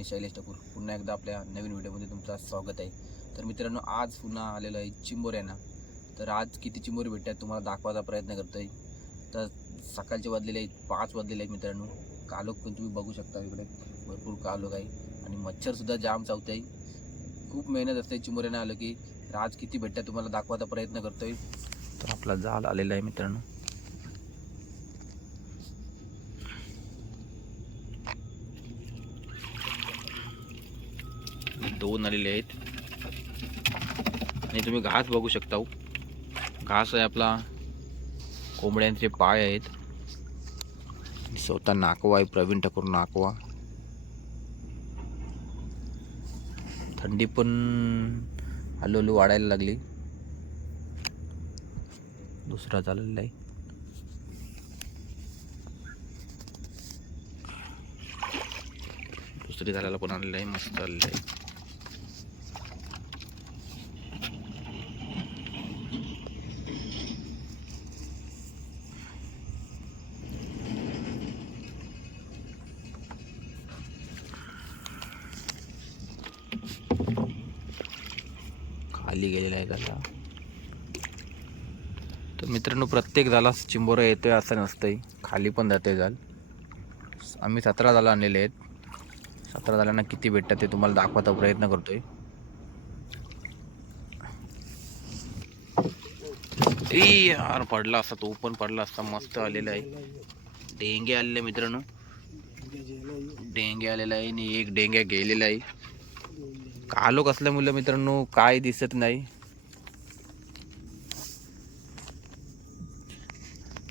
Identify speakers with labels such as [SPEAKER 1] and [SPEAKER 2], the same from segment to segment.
[SPEAKER 1] मी शैलेश ठाकूर. पुन्हा एकदा आपल्या नवीन व्हिडिओमध्ये तुमचं स्वागत आहे. तर मित्रांनो आज पुन्हा आलेलं आहे चिंबोऱ्यांना तर आज किती चिंबोरी भेटतात तुम्हाला दाखवायचा प्रयत्न करतो आहे तर सकाळचे वाजलेले आहेत पाच वाजलेले आहेत मित्रांनो. कालोख पण तुम्ही बघू शकता इकडे. भरपूर कालोख आहे. आणि मच्छरसुद्धा जाम चावते आहे खूप मेहनत असते चिंबोऱ्यांना आलं की. आज किती भेटतात तुम्हाला दाखवायचा प्रयत्न करतो आहे तर आपला जाल आलेला आहे मित्रांनो. दोन आलेले आहेत. आणि तुम्ही घास बघू शकता घास आहे आपला. कोंबड्यांचे पाय आहेत. स्वतः नाकवा आहे प्रवीण ठाकूर नाकवा. थंडी पण हळूहळू वाढायला लागली. दुसरा चाललेला आहे दुसरी झाल्याला पण आलेलं आहे मस्त आलेलं आहे. खाली गेलेला आहे त्याला तर मित्रांनो प्रत्येक झाला चिंबोरा येतोय असं नसतंय. खाली पण जाते जाल आम्ही सतरा झाला आणलेले आहेत. सतरा झाल्यांना किती भेटतात ते तुम्हाला दाखवायचा प्रयत्न करतोय. ए यार पडला असता तो पण पडला असता. मस्त आलेला आहे. डेंगे आलेले मित्रांनो. डेंगे आलेला आहे आणि एक डेंग्या गेलेला आहे. आलो कसल्या मुलं मित्रांनो काय दिसत नाही.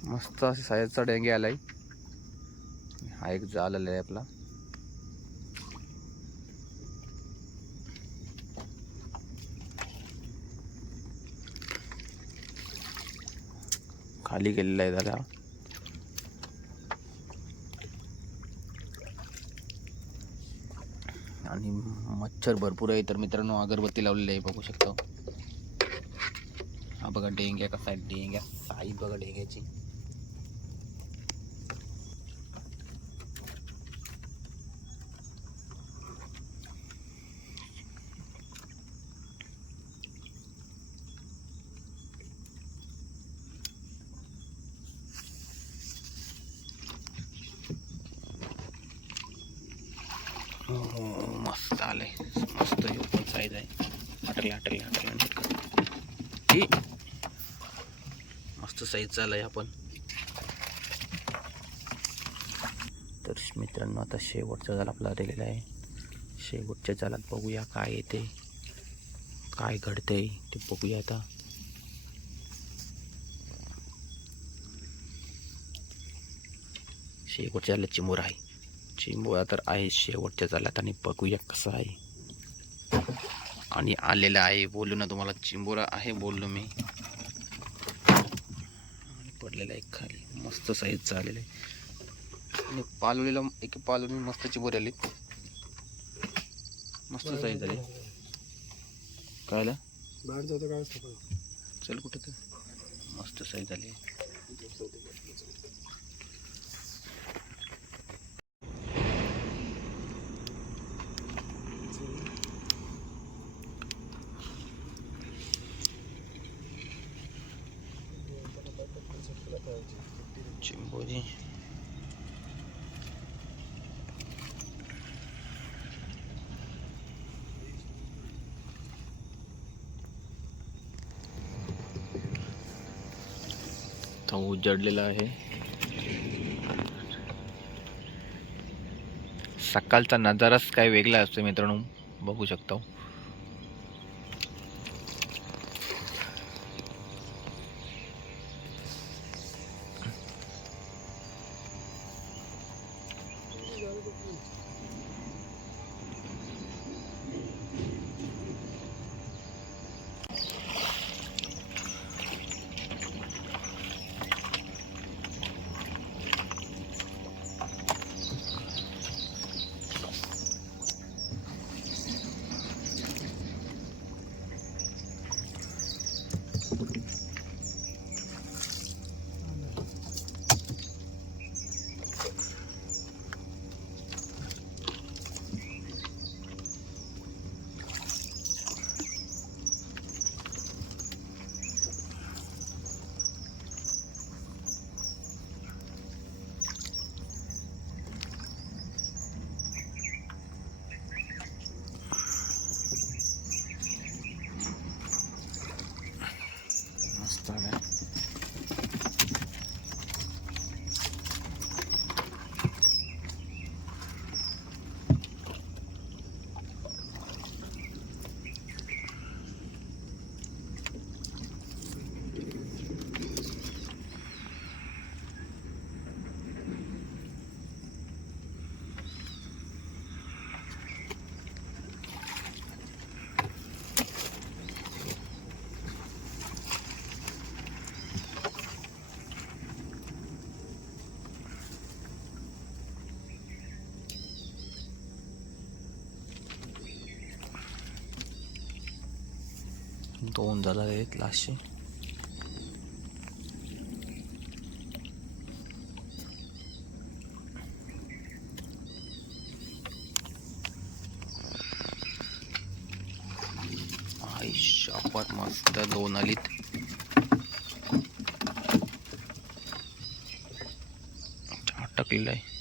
[SPEAKER 1] मस्त असे सायजचा डेंगे आलाय. हा एक जाल आलाय आपला. खाली गेलेला आहे दादा आणि मच्छर भरपूर आहे तर मित्रांनो अगरबत्ती लावलेली आहे बघू शकतो हा बघा डेंग्या कसा आहे डेंग्या साईज बघा डेंग्याची Oh. मस्त आहे मस्त हे पण साईज आहे. हटले हटले हटले हटले मस्त साईज झालाय आपण तर मित्रांनो आता शेवटचा जाल आपला दिलेला आहे. शेवटच्या जालात बघूया काय येते. काय घडते ते बघूया आता. शेवटच्या जाल्यात चिमूर आहे. चिंबोळा तर आहे शेवटच्या झाल्यात आणि बघूया कसं आहे. आणि आलेला आहे बोललो ना तुम्हाला चिंबोरा आहे बोललो मी. आणि पडलेला आहे खाली मस्त साईजचं आलेलं आहे. आणि पालवलीला एक पालवली मस्त चिंबोरी आली. मस्त साईज
[SPEAKER 2] जातो काय
[SPEAKER 1] चल कुठं तर. मस्त साईज झाली चिंबोरी तो उजडलेला आहे. सकाळचा नजाराच काय वेगळा असतो मित्रांनो बघू शकतो हो. दोन झाला आहेत लास्टचे शापात मस्त दोन आलीत अटकलेलं आहे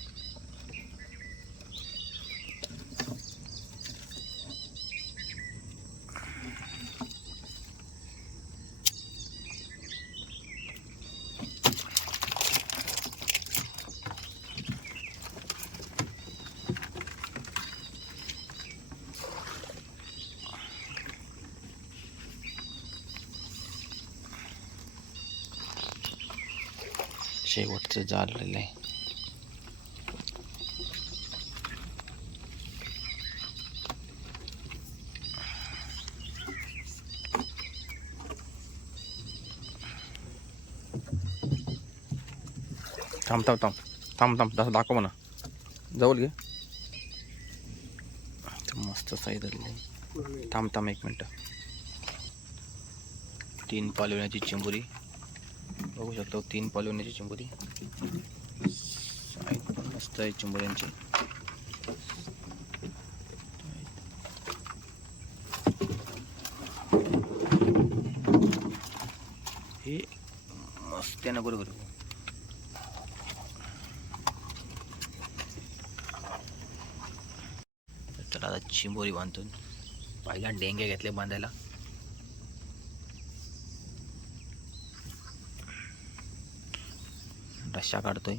[SPEAKER 1] शेवटचं जाळलेलं आहे थांब थांब थांब. थांब थांब तसं दाखव म्हणा. जाऊल घे. मस्त साई धरली थांब थांब एक मिनटं. तीन पालवण्याची चिंबुरी. बघू शकतो तीन पालवण्याची चिंबुरी. मस्त आहे चिंबुऱ्यांची. हे मस्त आहे ना बरोबर. तर आता चिंबोरी बांधतो पहिला डेंगे घेतले बांधायला. रश्या काढतोय.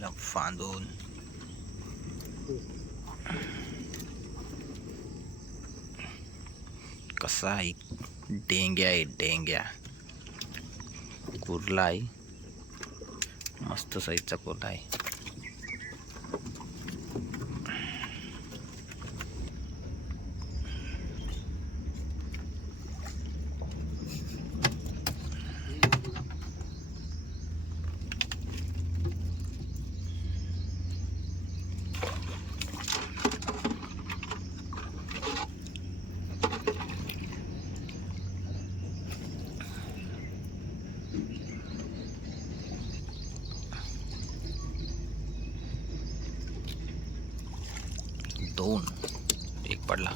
[SPEAKER 1] झालं फांदून कसा आहे डेंग्या आहे डेंग्या कुर्ला आहे मस्त साईजचा कुर्ला आहे दोन एक पडला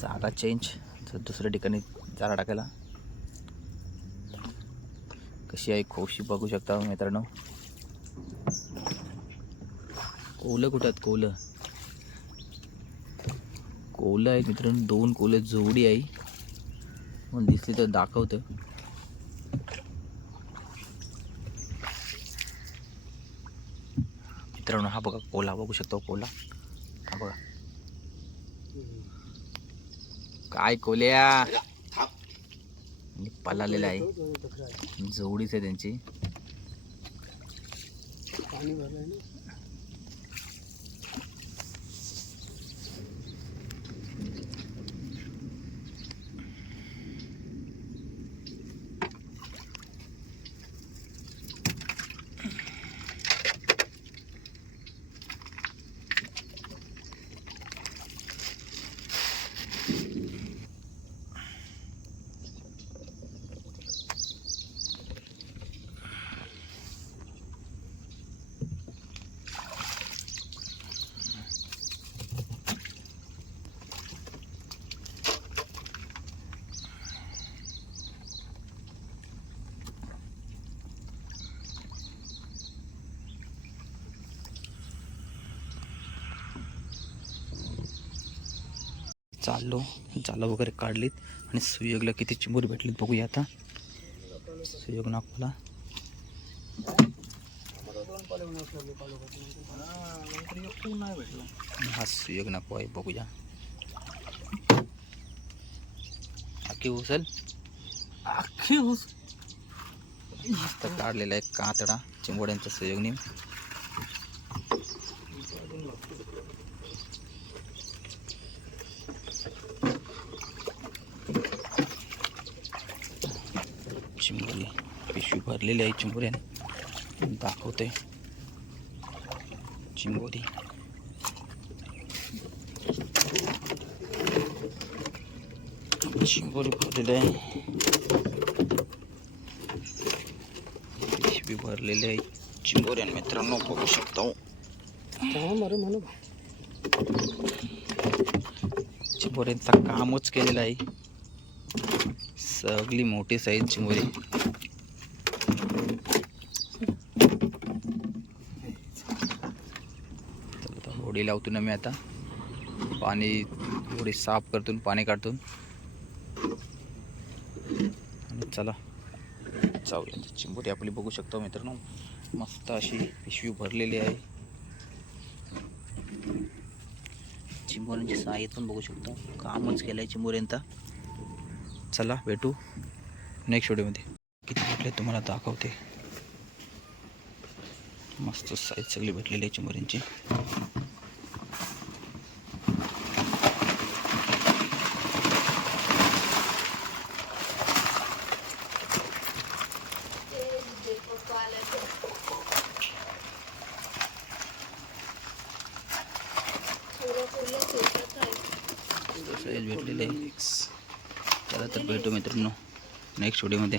[SPEAKER 1] जागा चेंज तर दुसऱ्या ठिकाणी चारा टाकायला. कशी आहे खोशी बघू शकता मित्रांनो. कोलं कुठं आहेत? कोलं. कोलं आहेत मित्रांनो दोन कोलं जोडी आहे. म्हणून दिसली तर दाखवतं मित्रांनो हा बघा कोला बघू शकतो कोला. हा बघा. काय कोल्या पलालेला आहे. जोडीच आहे त्यांची. चाललो जालं वगैरे काढलीत आणि सुयोगला किती चिंबोरी भेटलीत बघूया आता. सुयोग नागपूरला. हा सुयोग नागपूर आहे बघूया. अख्खी उचल
[SPEAKER 2] अख्खी हुस
[SPEAKER 1] मस्त काढलेला आहे कातडा चिंबोड्यांचा सुयोगने चिंबोरी पिशवी भरलेली आहे चिंबोऱ्याने दाखवते चिंबोरी चिंबोरी भरलेली आहे. पिशवी भरलेली आहे. चिंबोऱ्यान मित्रांनो बघू शकतो
[SPEAKER 2] हो.
[SPEAKER 1] चिंबोऱ्यांचा कामच केलेलं आहे. सगळी मोठी साईज चिंबोरी होडी लावतो ना मी आता. पाणी होडी साफ करतून पाणी काढतून. आणि चला. जाऊया. चिंबोटी आपली बघू शकतो मित्रांनो. मस्त अशी पिशवी भरलेली आहे. चिंबोऱ्यांची साईज पण बघू शकतो. कामच केलं आहे चिंबोऱ्यांचा. चला भेटू. नेक्स्ट व्हिडिओमध्ये किती भेटले तुम्हाला दाखवते? मस्त साईज सगळी भेटलेली आहे चिंबोऱ्यांची साईज भेटलेली आहे. चला तर भेटू मित्रांनो नेक्स्ट व्हिडिओमध्ये